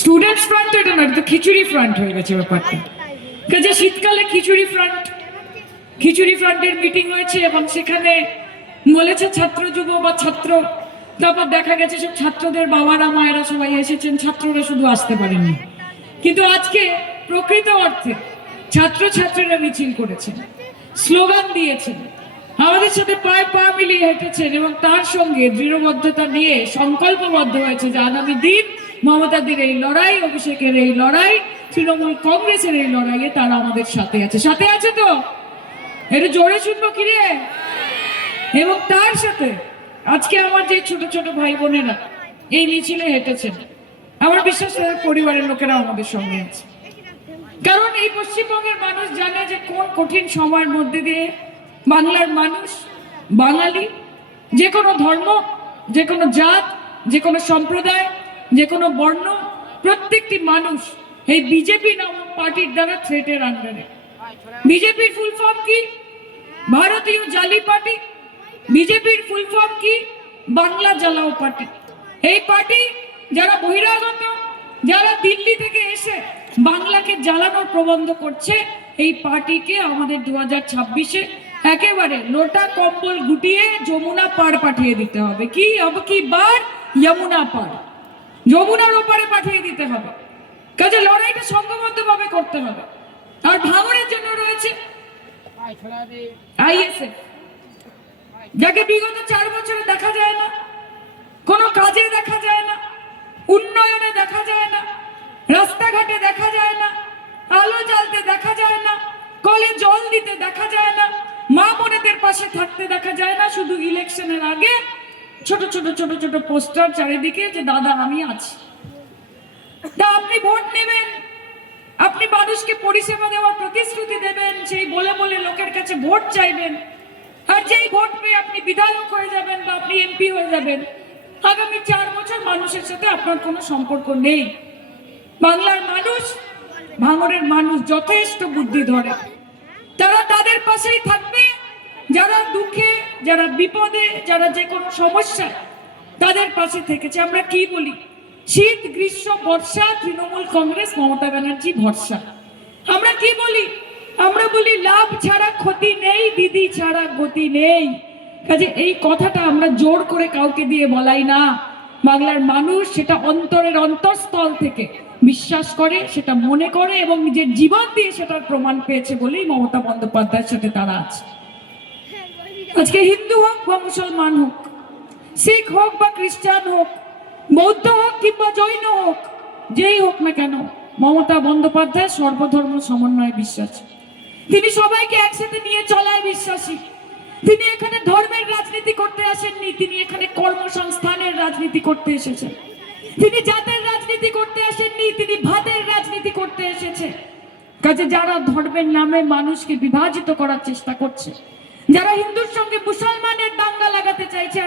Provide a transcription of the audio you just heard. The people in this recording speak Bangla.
স্টুডেন্টস ফ্রন্ট এটা না এটা খিচুড়ি ফ্রন্ট হয়ে গেছে ব্যাপারটা। কাজে শীতকালে খিচুড়ি ফ্রন্ট খিচুড়ি ফ্রন্টের মিটিং হয়েছে এবং সেখানে বলেছে ছাত্র যুব বা ছাত্র, তারপর দেখা গেছে সব ছাত্রদের বাবারা, মায়েরা সবাই এসেছেন, ছাত্ররা শুধু আসতে পারেননি। কিন্তু আজকে প্রকৃত অর্থে ছাত্র ছাত্রীরা মিছিল করেছেন স্লোগান দিয়েছেন। আমাদের সাথে পায়ে পা মিলিয়ে হেঁটেছেন এবং তার সঙ্গে দৃঢ়বদ্ধতা নিয়ে সংকল্পবদ্ধ হয়েছে যে আগামী দিন মমতাদের এই লড়াই, অভিষেকের এই লড়াই, তৃণমূল কংগ্রেসের এই লড়াইয়ে তারা আমাদের সাথে আছে। সাথে আছে তো? এটা জোরে শুনব কি রে এবং তার সাথে আজকে আমার যে ছোট ছোট ভাই বোনেরা, এই মিছিলে হেঁটেছেন, আমার বিশ্বাস পরিবারের লোকেরা আমাদের সঙ্গে আছে। কারণ এই পশ্চিমবঙ্গের মানুষ জানে যে কোন কঠিন সময়ের মধ্যে দিয়ে বাংলার মানুষ, বাঙালি, যে কোনো ধর্ম, যে কোনো জাত, যে কোনো সম্প্রদায় যে কোনো বর্ণ প্রত্যেকটি মানুষ এই বিজেপি নামক পার্টির দ্বারা থ্রেটের আন্ডারে। বিজেপির ফুল ফর্ম কি? ভারতীয় জালি পার্টি। বিজেপির ফুল ফর্ম কি? বাংলা জ্বালাও পার্টি। এই পার্টি যারা বহিরাগত, যারা দিল্লি থেকে এসে বাংলাকে জ্বালানোর প্রবন্ধ করছে, এই পার্টিকে আমাদের দু হাজার ছাব্বিশে একেবারে লোটা কম্বল গুটিয়ে যমুনা পার পাঠিয়ে দিতে হবে। কি? হবে কি বার? যমুনা পার যমুনার ওপারে পাঠিয়ে দিতে হবে। কাজে লড়াইটা সংঘবদ্ধভাবে করতে হবে। আর ভাঙনের জন্য রয়েছে যাকে বিগত চার বছরে দেখা যায় না, কোনো কাজে দেখা যায় না, উন্নয়নে দেখা যায় না, রাস্তাঘাটে দেখা যায় না, আলো জ্বালতে দেখা যায় না, কলে জল দিতে দেখা যায় না, মা বোনেদের পাশে থাকতে দেখা যায় না, শুধু ইলেকশনের আগে ছোট ছোট ছোট ছোট পোস্টার চারিদিকে যে দাদা, আমি আছি। তা আপনি ভোট নেবেন। আপনি মানুষকে পরিষেবা দেওয়ার প্রতিশ্রুতি দেবেন সেই বলে বলে লোকের কাছে ভোট চাইবেন। আর যেই ভোট পেয়ে আপনি বিধায়ক হয়ে যাবেন বা আপনি এমপি হয়ে যাবেন, আগামী চার বছর মানুষের সাথে আপনার কোনো সম্পর্ক নেই। বাংলার মানুষ, ভাঙরের মানুষ যথেষ্ট বুদ্ধি ধরে। তারা তাদের পাশেই থাকবে, যারা দুঃখে যারা বিপদে, যারা যে কোনো সমস্যা তাদের পাশে থেকেছে। আমরা কি বলি? শীত, গ্রীষ্ম, বর্ষা, তৃণমূল কংগ্রেস, মমতা ব্যানার্জি, ভরসা। আমরা কি বলি? আমরা বলি, লাভ ছাড়া ক্ষতি নেই, দিদি ছাড়া গতি নেই। কাজে এই কথাটা আমরা জোর করে কাউকে দিয়ে বলাই না। বাংলার মানুষ সেটা অন্তরের অন্তঃস্থল থেকে বিশ্বাস করে, সেটা মনে করে এবং নিজের জীবন দিয়ে সেটার প্রমাণ পেয়েছে বলেই মমতা বন্দ্যোপাধ্যায়ের সাথে তারা আছে। আজকে হিন্দু হোক বা মুসলমান হোক, শিখ হোক বা খ্রিস্টান হোক, বৌদ্ধ হোক কিংবা জৈন হোক, যেই হোক না কেন, মমতা বন্দ্যোপাধ্যায় সর্বধর্ম সমন্বয় বিশ্বাসী। তিনি সবাইকে একসাথে নিয়ে চলায় বিশ্বাসী। তিনি এখানে ধর্মের রাজনীতি করতে আসেননি, তিনি এখানে কর্মসংস্থানের রাজনীতি করতে এসেছেন। তিনি জাতের রাজনীতি করতে আসেননি, তিনি ভাতের রাজনীতি করতে এসেছে কাজে যারা ধর্মের নামে মানুষকে বিভাজিত করার চেষ্টা করছে যারা হিন্দুর সঙ্গে মুসলমানের দাঙ্গা লাগাতে চাইছে